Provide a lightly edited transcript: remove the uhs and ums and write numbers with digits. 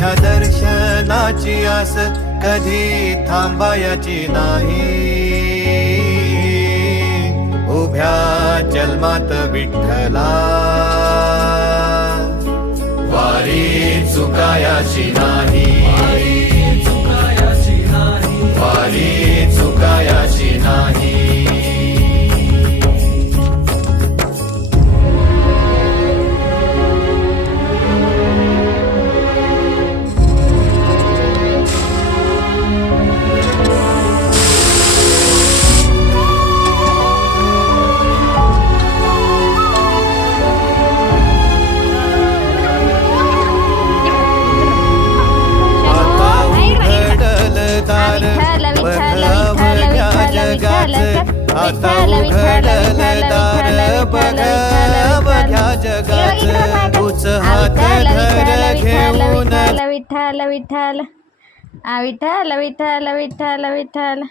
तुझ्या दर्शनाची आस कधी थांबायची नाही. उभ्या जन्मात विठ्ठला वारी चुकायाची नाही. वारी चुकायाची नाही. आता उघडल दार बघ्या जगात. तूच हात धर घेऊन विठ्ठल विठ्ठल विठ्ठल विठ्ठल विठ्ठल विठ्ठल